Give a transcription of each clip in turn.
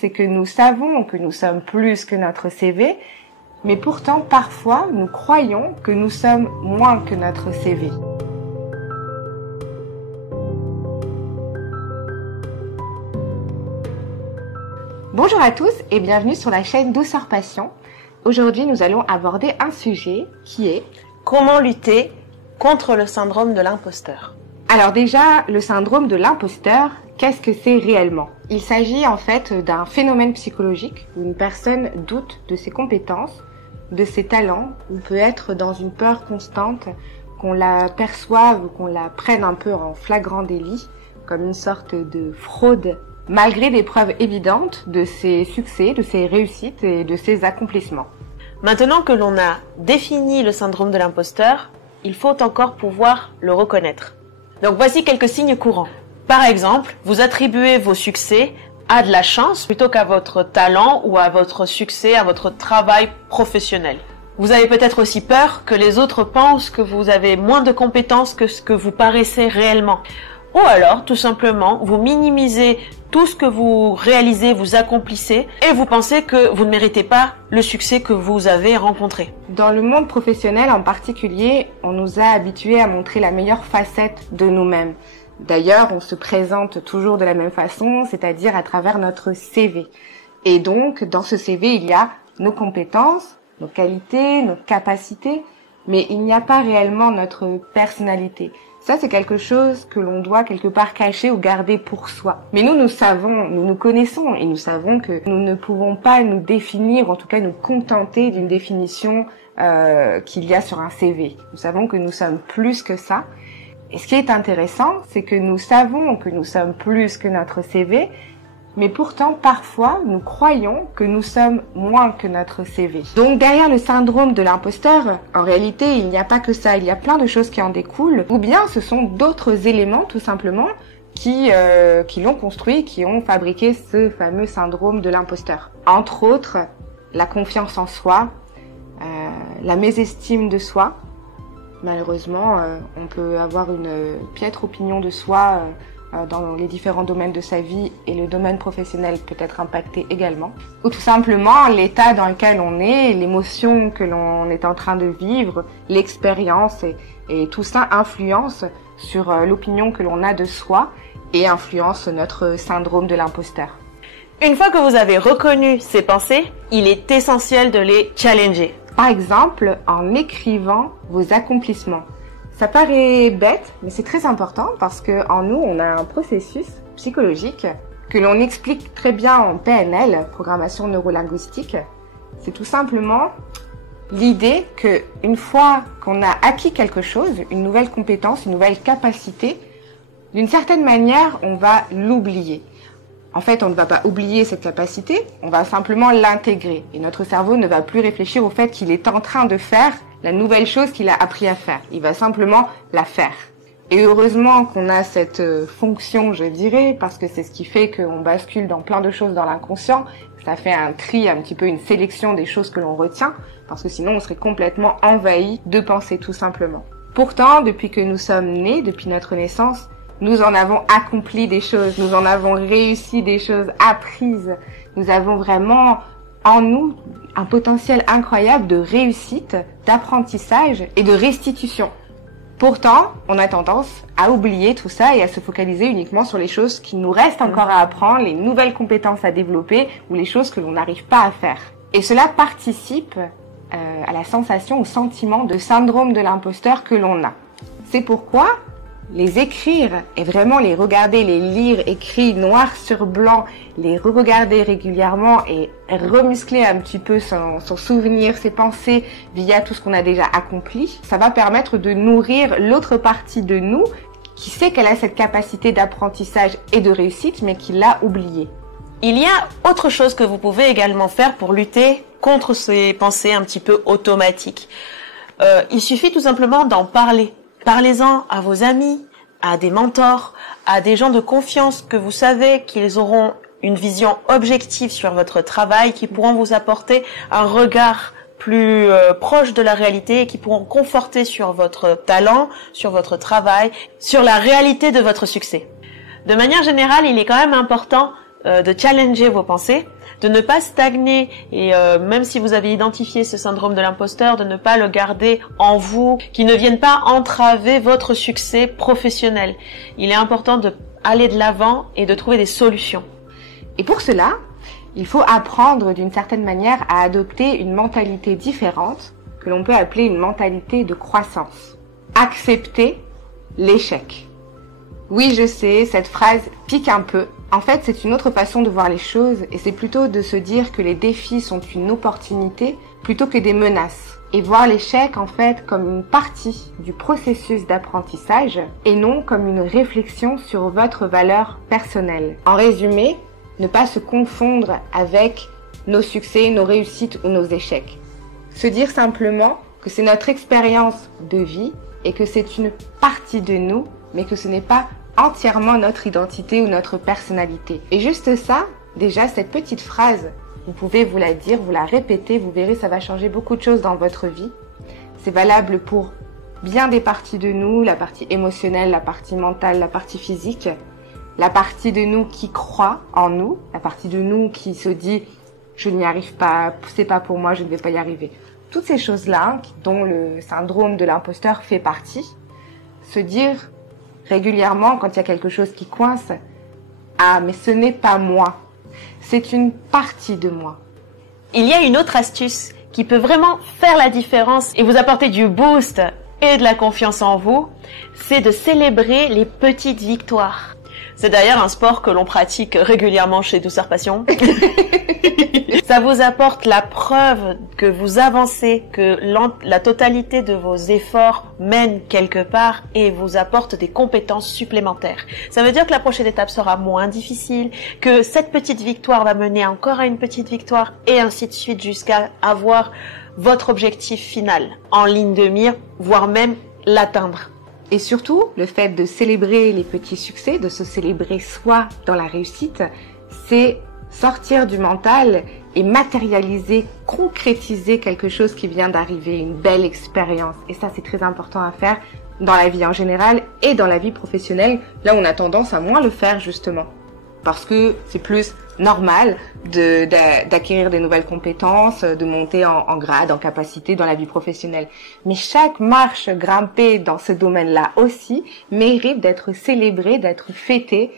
c'est que nous savons que nous sommes plus que notre CV, mais pourtant parfois nous croyons que nous sommes moins que notre CV. Bonjour à tous et bienvenue sur la chaîne Douceur Passion. Aujourd'hui, nous allons aborder un sujet qui est comment lutter contre le syndrome de l'imposteur. Alors déjà, le syndrome de l'imposteur, qu'est-ce que c'est réellement? Il s'agit en fait d'un phénomène psychologique où une personne doute de ses compétences, de ses talents, ou peut être dans une peur constante qu'on la perçoive ou qu'on la prenne un peu en flagrant délit, comme une sorte de fraude, malgré des preuves évidentes de ses succès, de ses réussites et de ses accomplissements. Maintenant que l'on a défini le syndrome de l'imposteur, il faut encore pouvoir le reconnaître. Donc voici quelques signes courants. Par exemple, vous attribuez vos succès à de la chance plutôt qu'à votre talent ou à votre succès, à votre travail professionnel. Vous avez peut-être aussi peur que les autres pensent que vous avez moins de compétences que ce que vous paraissez réellement. Ou alors, tout simplement, vous minimisez tout ce que vous réalisez, vous accomplissez, et vous pensez que vous ne méritez pas le succès que vous avez rencontré. Dans le monde professionnel en particulier, on nous a habitués à montrer la meilleure facette de nous-mêmes. D'ailleurs, on se présente toujours de la même façon, c'est-à-dire à travers notre CV. Et donc, dans ce CV, il y a nos compétences, nos qualités, nos capacités, mais il n'y a pas réellement notre personnalité. Ça, c'est quelque chose que l'on doit quelque part cacher ou garder pour soi. Mais nous savons, nous nous connaissons et nous savons que nous ne pouvons pas nous définir, en tout cas nous contenter d'une définition qu'il y a sur un CV. Nous savons que nous sommes plus que ça. Et ce qui est intéressant, c'est que nous savons que nous sommes plus que notre CV, mais pourtant, parfois, nous croyons que nous sommes moins que notre CV. Donc, derrière le syndrome de l'imposteur, en réalité, il n'y a pas que ça. Il y a plein de choses qui en découlent. Ou bien, ce sont d'autres éléments, tout simplement, qui l'ont construit, qui ont fabriqué ce fameux syndrome de l'imposteur. Entre autres, la confiance en soi, la mésestime de soi. Malheureusement, on peut avoir une piètre opinion de soi dans les différents domaines de sa vie et le domaine professionnel peut être impacté également. Ou tout simplement l'état dans lequel on est, l'émotion que l'on est en train de vivre, l'expérience et tout ça influence sur l'opinion que l'on a de soi et influence notre syndrome de l'imposteur. Une fois que vous avez reconnu ces pensées, il est essentiel de les challenger. Par exemple, en écrivant vos accomplissements. Ça paraît bête, mais c'est très important parce que en nous, on a un processus psychologique que l'on explique très bien en PNL, programmation neurolinguistique. C'est tout simplement l'idée que une fois qu'on a acquis quelque chose, une nouvelle compétence, une nouvelle capacité, d'une certaine manière, on va l'oublier. En fait, on ne va pas oublier cette capacité, on va simplement l'intégrer. Et notre cerveau ne va plus réfléchir au fait qu'il est en train de faire la nouvelle chose qu'il a appris à faire. Il va simplement la faire. Et heureusement qu'on a cette fonction, je dirais, parce que c'est ce qui fait qu'on bascule dans plein de choses dans l'inconscient. Ça fait un tri, un petit peu une sélection des choses que l'on retient, parce que sinon on serait complètement envahi de pensées tout simplement. Pourtant, depuis que nous sommes nés, depuis notre naissance, nous en avons accompli des choses, nous en avons réussi des choses, apprises. Nous avons vraiment en nous un potentiel incroyable de réussite, d'apprentissage et de restitution. Pourtant, on a tendance à oublier tout ça et à se focaliser uniquement sur les choses qui nous restent encore à apprendre, les nouvelles compétences à développer ou les choses que l'on n'arrive pas à faire. Et cela participe à la sensation, au sentiment de syndrome de l'imposteur que l'on a. C'est pourquoi les écrire et vraiment les regarder, les lire écrits noir sur blanc, les re-regarder régulièrement et remuscler un petit peu son souvenir, ses pensées via tout ce qu'on a déjà accompli, ça va permettre de nourrir l'autre partie de nous qui sait qu'elle a cette capacité d'apprentissage et de réussite mais qui l'a oubliée. Il y a autre chose que vous pouvez également faire pour lutter contre ces pensées un petit peu automatiques. Il suffit tout simplement d'en parler. Parlez-en à vos amis, à des mentors, à des gens de confiance que vous savez qu'ils auront une vision objective sur votre travail, qui pourront vous apporter un regard plus proche de la réalité et qui pourront conforter sur votre talent, sur votre travail, sur la réalité de votre succès. De manière générale, il est quand même important de challenger vos pensées, de ne pas stagner et même si vous avez identifié ce syndrome de l'imposteur, de ne pas le garder en vous, qui ne vienne pas entraver votre succès professionnel. Il est important de aller de l'avant et de trouver des solutions. Et pour cela, il faut apprendre d'une certaine manière à adopter une mentalité différente que l'on peut appeler une mentalité de croissance. Accepter l'échec. Oui, je sais, cette phrase pique un peu. En fait, c'est une autre façon de voir les choses et c'est plutôt de se dire que les défis sont une opportunité plutôt que des menaces. Et voir l'échec, en fait, comme une partie du processus d'apprentissage et non comme une réflexion sur votre valeur personnelle. En résumé, ne pas se confondre avec nos succès, nos réussites ou nos échecs. Se dire simplement que c'est notre expérience de vie et que c'est une partie de nous, mais que ce n'est pas entièrement notre identité ou notre personnalité. Et juste ça, déjà cette petite phrase, vous pouvez vous la dire, vous la répéter, vous verrez, ça va changer beaucoup de choses dans votre vie. C'est valable pour bien des parties de nous, la partie émotionnelle, la partie mentale, la partie physique, la partie de nous qui croit en nous, la partie de nous qui se dit « je n'y arrive pas, c'est pas pour moi, je ne vais pas y arriver ». Toutes ces choses-là, dont le syndrome de l'imposteur fait partie, se dire régulièrement quand il y a quelque chose qui coince « ah, mais ce n'est pas moi ». C'est une partie de moi. Il y a une autre astuce qui peut vraiment faire la différence et vous apporter du boost et de la confiance en vous, c'est de célébrer les petites victoires. C'est d'ailleurs un sport que l'on pratique régulièrement chez Douceur Passion. Ça vous apporte la preuve que vous avancez, que la totalité de vos efforts mène quelque part et vous apporte des compétences supplémentaires. Ça veut dire que la prochaine étape sera moins difficile, que cette petite victoire va mener encore à une petite victoire et ainsi de suite jusqu'à avoir votre objectif final en ligne de mire, voire même l'atteindre. Et surtout, le fait de célébrer les petits succès, de se célébrer soi dans la réussite, c'est sortir du mental et matérialiser, concrétiser quelque chose qui vient d'arriver, une belle expérience. Et ça, c'est très important à faire dans la vie en général et dans la vie professionnelle. Là, on a tendance à moins le faire, justement. Parce que c'est plus normal d'acquérir des nouvelles compétences, de monter en grade, en capacité dans la vie professionnelle. Mais chaque marche grimpée dans ce domaine-là aussi mérite d'être célébrée, d'être fêtée,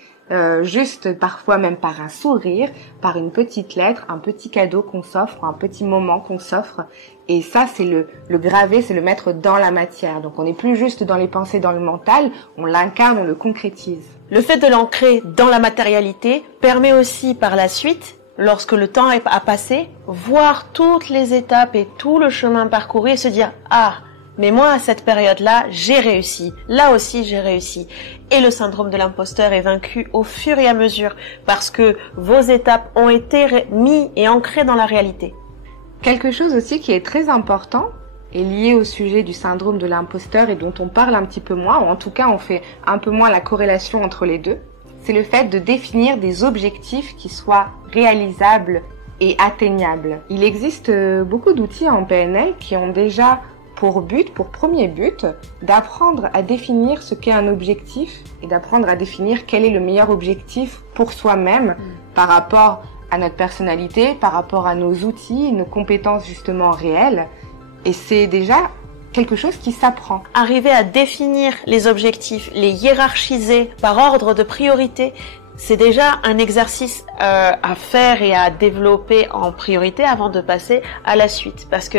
juste parfois même par un sourire, par une petite lettre, un petit cadeau qu'on s'offre, un petit moment qu'on s'offre. Et ça, c'est le graver, c'est le mettre dans la matière. Donc on n'est plus juste dans les pensées, dans le mental, on l'incarne, on le concrétise. Le fait de l'ancrer dans la matérialité permet aussi par la suite, lorsque le temps a passé, voir toutes les étapes et tout le chemin parcouru et se dire « Ah, mais moi à cette période-là, j'ai réussi. Là aussi, j'ai réussi. » Et le syndrome de l'imposteur est vaincu au fur et à mesure parce que vos étapes ont été mises et ancrées dans la réalité. Quelque chose aussi qui est très important est lié au sujet du syndrome de l'imposteur et dont on parle un petit peu moins, ou en tout cas on fait un peu moins la corrélation entre les deux, c'est le fait de définir des objectifs qui soient réalisables et atteignables. Il existe beaucoup d'outils en PNL qui ont déjà pour premier but, d'apprendre à définir ce qu'est un objectif et d'apprendre à définir quel est le meilleur objectif pour soi-même par rapport à notre personnalité, par rapport à nos outils, nos compétences justement réelles. Et c'est déjà quelque chose qui s'apprend. Arriver à définir les objectifs, les hiérarchiser par ordre de priorité, c'est déjà un exercice à faire et à développer en priorité avant de passer à la suite. Parce que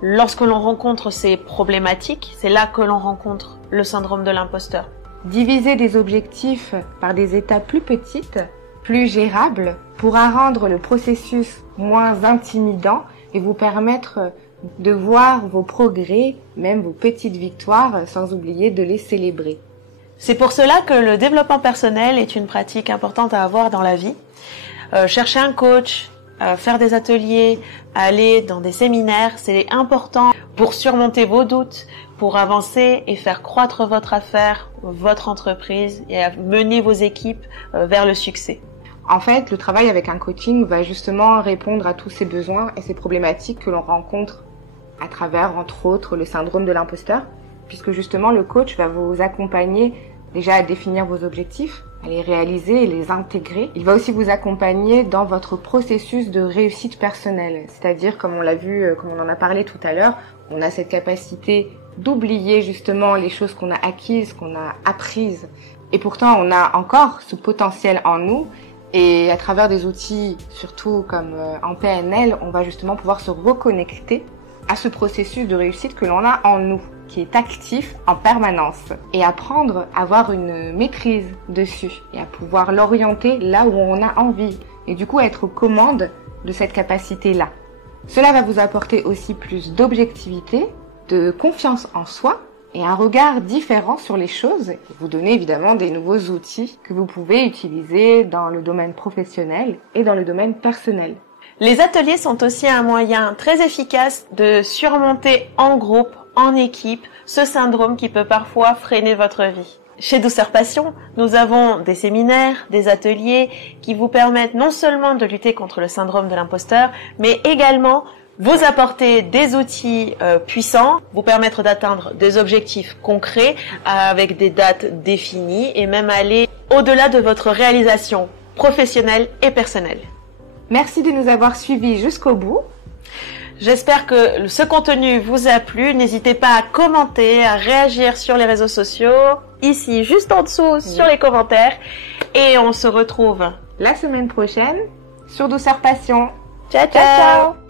lorsque l'on rencontre ces problématiques, c'est là que l'on rencontre le syndrome de l'imposteur. Diviser des objectifs par des étapes plus petites, plus gérables, pourra rendre le processus moins intimidant et vous permettre de voir vos progrès, même vos petites victoires, sans oublier de les célébrer. C'est pour cela que le développement personnel est une pratique importante à avoir dans la vie. Chercher un coach, faire des ateliers, aller dans des séminaires, c'est important pour surmonter vos doutes, pour avancer et faire croître votre affaire, votre entreprise et mener vos équipes vers le succès. En fait, le travail avec un coaching va justement répondre à tous ces besoins et ces problématiques que l'on rencontre à travers, entre autres, le syndrome de l'imposteur, puisque justement le coach va vous accompagner déjà à définir vos objectifs, à les réaliser et les intégrer. Il va aussi vous accompagner dans votre processus de réussite personnelle. C'est-à-dire, comme on l'a vu, comme on en a parlé tout à l'heure, on a cette capacité d'oublier justement les choses qu'on a acquises, qu'on a apprises. Et pourtant, on a encore ce potentiel en nous. Et à travers des outils, surtout comme en PNL, on va justement pouvoir se reconnecter à ce processus de réussite que l'on a en nous, qui est actif en permanence, et apprendre à avoir une maîtrise dessus et à pouvoir l'orienter là où on a envie et du coup être aux commandes de cette capacité-là. Cela va vous apporter aussi plus d'objectivité, de confiance en soi et un regard différent sur les choses et vous donner évidemment des nouveaux outils que vous pouvez utiliser dans le domaine professionnel et dans le domaine personnel. Les ateliers sont aussi un moyen très efficace de surmonter en groupe, en équipe, ce syndrome qui peut parfois freiner votre vie. Chez Douceur Passion, nous avons des séminaires, des ateliers qui vous permettent non seulement de lutter contre le syndrome de l'imposteur, mais également vous apporter des outils puissants, vous permettre d'atteindre des objectifs concrets avec des dates définies et même aller au-delà de votre réalisation professionnelle et personnelle. Merci de nous avoir suivis jusqu'au bout. J'espère que ce contenu vous a plu. N'hésitez pas à commenter, à réagir sur les réseaux sociaux, ici juste en dessous sur les commentaires. Et on se retrouve la semaine prochaine sur Douceur Passion. Ciao, ciao, ciao.